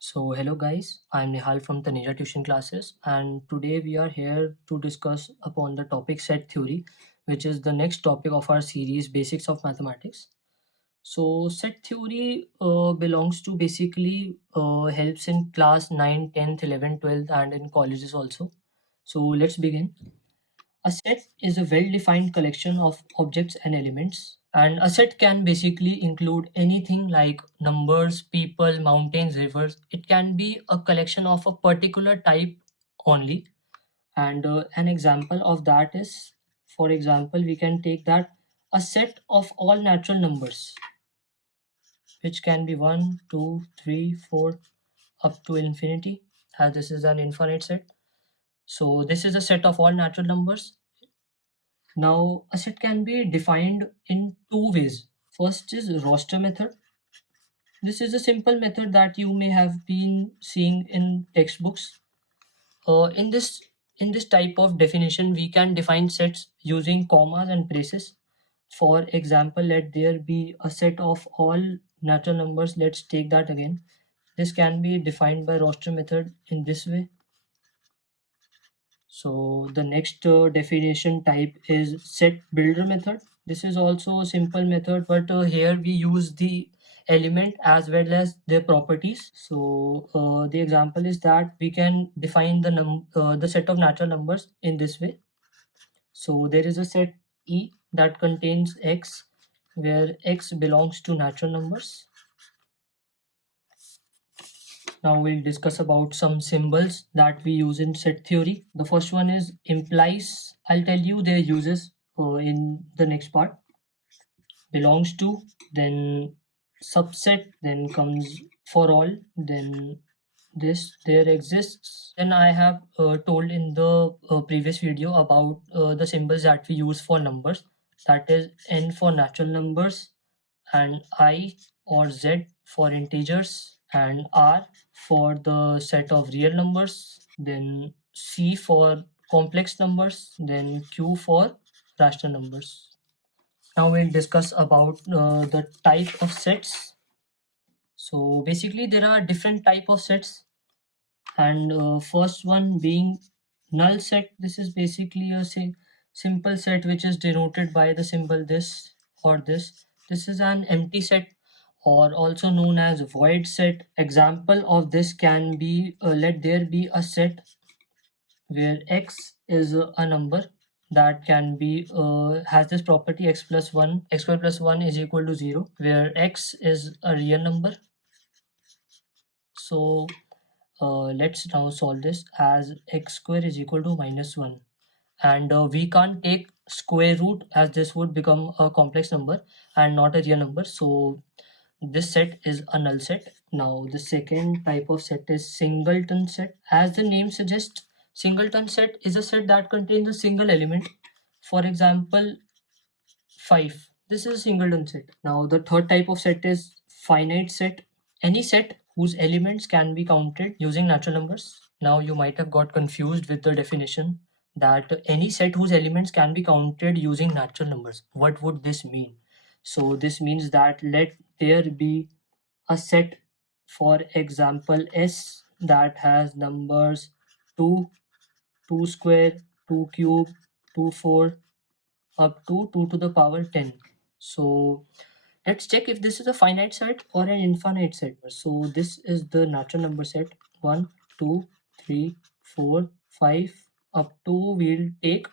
So hello guys, I'm Nihal from Tanisha Tuition Classes, and today we are here to discuss upon the topic set theory, which is the next topic of our series Basics of Mathematics. So set theory belongs to basically helps in class 9, 10th, 11th, 12th and in colleges also. So let's begin. A set is a well-defined collection of objects and elements, and a set can basically include anything like numbers, people, mountains, rivers. It can be a collection of a particular type only. And an example of that is, for example, we can take that a set of all natural numbers, which can be 1, 2, 3, 4, up to infinity, as this is an infinite set. So this is a set of all natural numbers. Now, a set can be defined in two ways. First is roster method. This is a simple method that you may have been seeing in textbooks. In this type of definition, we can define sets using commas and braces. For example, let there be a set of all natural numbers. Let's take that again. This can be defined by roster method in this way. So the next definition type is set builder method. This is also a simple method, but here we use the element as well as their properties. So the example is that we can define the set of natural numbers in this way. So there is a set E that contains x, where x belongs to natural numbers. Now we'll discuss about some symbols that we use in set theory. The first one is implies. I'll tell you their uses in the next part. Belongs to, then subset, then comes for all, then this there exists. Then I have told in the previous video about the symbols that we use for numbers. That is n for natural numbers, and I or Z for integers, and R for the set of real numbers, then C for complex numbers, then Q for rational numbers. Now we'll discuss about the type of sets. So basically there are different type of sets, and first one being null set. This is basically a simple set which is denoted by the symbol this or this. This is an empty set, or also known as void set. Example of this can be let there be a set where x is a number that can be has this property x plus 1, x square plus 1 is equal to 0, where x is a real number. So let's now solve this as x square is equal to minus 1, and we can't take square root as this would become a complex number and not a real number. So this set is a null set. Now the second type of set is singleton set. As the name suggests, singleton set is a set that contains a single element. For example, 5. This is a singleton set. Now the third type of set is finite set. Any set whose elements can be counted using natural numbers. Now you might have got confused with the definition that any set whose elements can be counted using natural numbers. What would this mean? So this means that let there be a set, for example S, that has numbers 2, 2 square, 2 cube, 2 4, up to 2 to the power 10. So let's check if this is a finite set or an infinite set. So this is the natural number set 1, 2, 3, 4, 5, up to we'll take,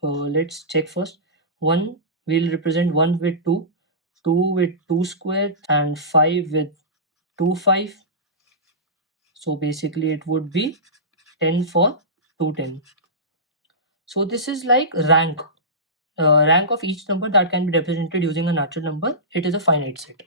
let's check first. 1 will represent 1 with 2, 2 with 2 square, and 5 with 2 5. So basically it would be 10 for 210. So this is like rank of each number that can be represented using a natural number. It is a finite set.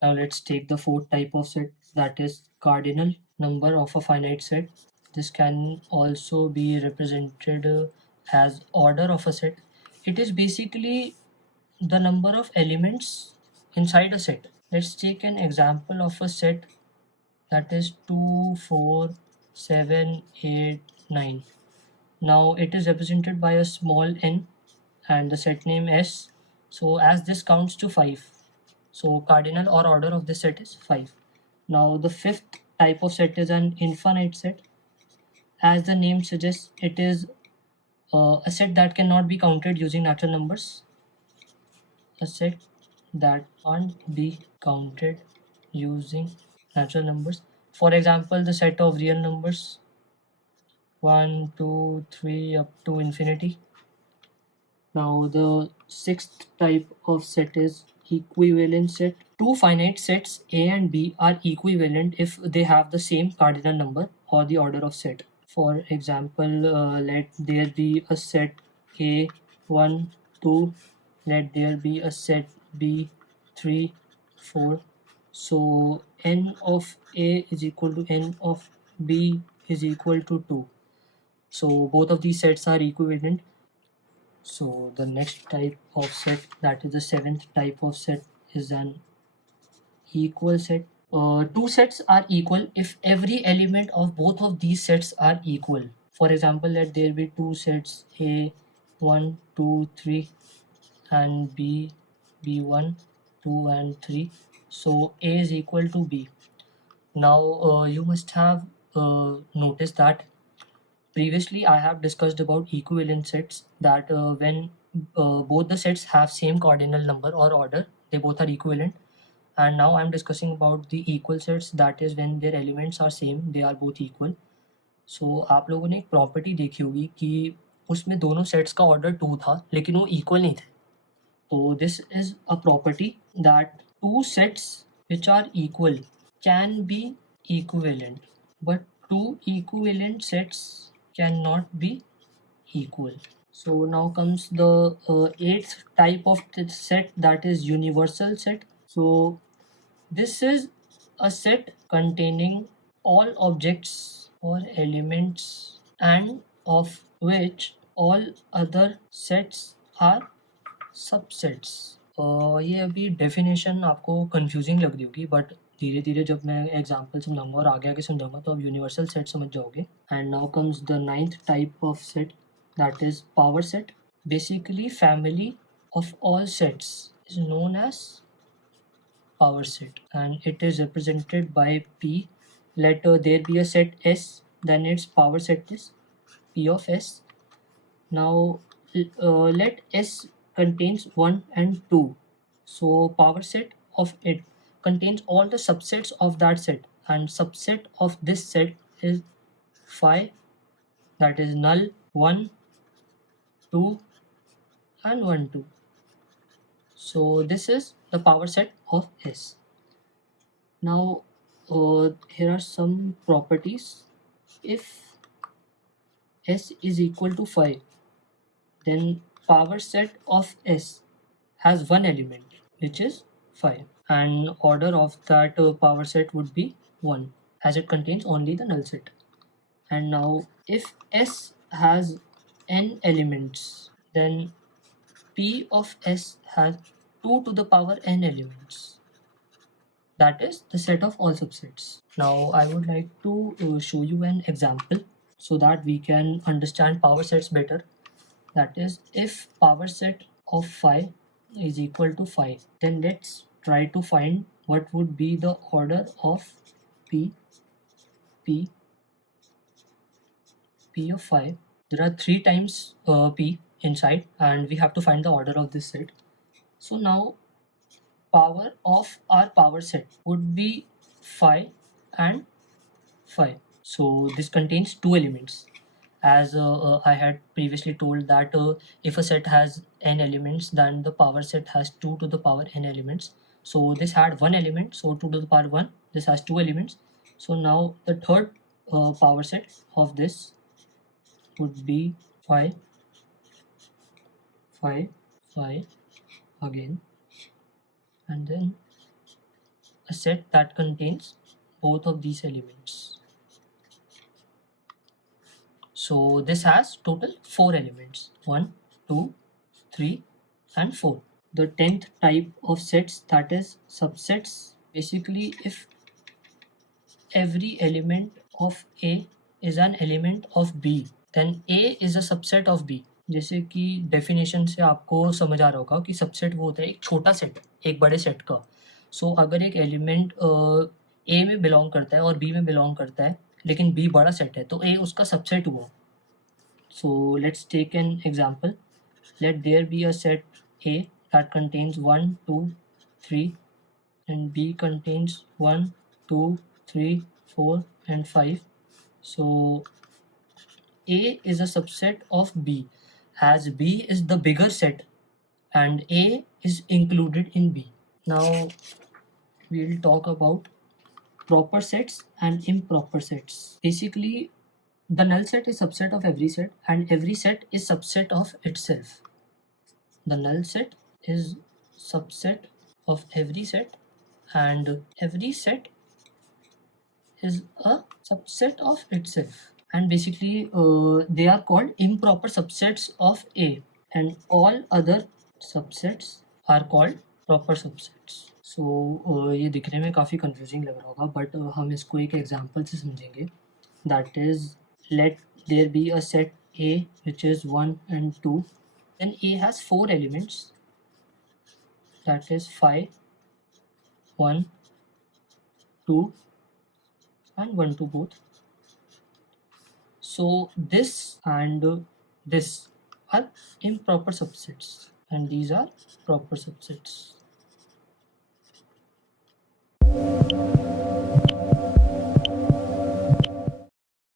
Now let's take the fourth type of set, that is cardinal number of a finite set. This can also be represented as order of a set. It is basically the number of elements inside a set. Let's take an example of a set that is 2, 4, 7, 8, 9. Now it is represented by a small n and the set name S. So as this counts to 5, so cardinal or order of this set is 5. Now the fifth type of set is an infinite set. As the name suggests, it is a set that cannot be counted using natural numbers. A set that can't be counted using natural numbers. For example, the set of real numbers 1, 2, 3 up to infinity. Now the sixth type of set is equivalent set. Two finite sets A and B are equivalent if they have the same cardinal number or the order of set. For example, let there be a set A 1, 2, let there be a set B 3, 4. So n of A is equal to n of B is equal to 2. So both of these sets are equivalent. So the next type of set, that is the seventh type of set, is an equal set. Two sets are equal if every element of both of these sets are equal. For example, let there be two sets A 1, 2, 3 and B 1, 2 and 3. So A is equal to B. Now you must have noticed that previously I have discussed about equivalent sets, that when both the sets have same cardinal number or order, they both are equivalent. And now I'm discussing about the equal sets, that is when their elements are same, they are both equal. So आप लोगों ने एक property देखी होगी कि उसमें दोनों sets का ऑर्डर 2 था लेकिन वो इक्वल नहीं थे. तो this is a property that two sets which are equal can be equivalent, but two equivalent sets cannot be equal. So now comes the eighth type of set, that is universal set. So this is a set containing all objects or elements and of which all other sets are subsets. ये अभी definition आपको confusing लग रही होगी, but धीरे धीरे जब मैं एग्जांपल समझाऊंगा और आगे आगे समझाऊंगा तो आप यूनिवर्सल सेट समझ जाओगे. And now comes the ninth type of set, that is power set. Basically family of all sets is known as power set, and it is represented by P. Let there be a set S, then its power set is P of S. Now let S contains 1 and 2. So power set of it contains all the subsets of that set, and subset of this set is phi, that is null 1, 2 and 1, 2. So this is the power set of S. Now here are some properties. If S is equal to phi, then power set of S has one element which is phi, and order of that power set would be 1 as it contains only the null set. And now if S has n elements, then P of S has 2 to the power n elements, that is the set of all subsets. Now I would like to show you an example so that we can understand power sets better. That is, if power set of phi is equal to phi, then let's try to find what would be the order of P of phi. There are 3 times P inside and we have to find the order of this set. So now power of our power set would be phi and phi. So this contains 2 elements. As I had previously told that if a set has n elements, then the power set has 2 to the power n elements. So this had 1 element, so 2 to the power 1. This has 2 elements. So now the third power set of this would be phi again, and then a set that contains both of these elements. So this has total 4 elements, 1, 2, 3 and 4. The 10th type of sets, that is subsets. Basically, if every element of A is an element of B, then A is a subset of B. जैसे कि definition से आपको समझ आ रहा होगा कि subset वो होता है एक छोटा सेट एक बड़े सेट का. सो अगर एक एलिमेंट ए में बिलोंग करता है और बी में बिलोंग करता है, लेकिन बी बड़ा सेट है, तो ए उसका सबसेट हुआ। So let's take an example, let there be a set A that contains 1, 2, 3 and B contains 1, 2, 3, 4 and 5. So A is a subset of B as B is the bigger set and A is included in B. Now we'll talk about proper sets and improper sets. Basically, the null set is subset of every set and every set is subset of itself. The null set is subset of every set and every set is a subset of itself, and basically they are called improper subsets of A and all other subsets are called proper subsets. So ये दिखने में काफ़ी confusing लग रहा होगा, but हम इसको एक example से समझेंगे. That is, let there be a set A which is 1 and 2. Then A has 4 elements, that is 5, 1, 2 and 1, 2 both. So this and this are improper subsets and these are proper subsets.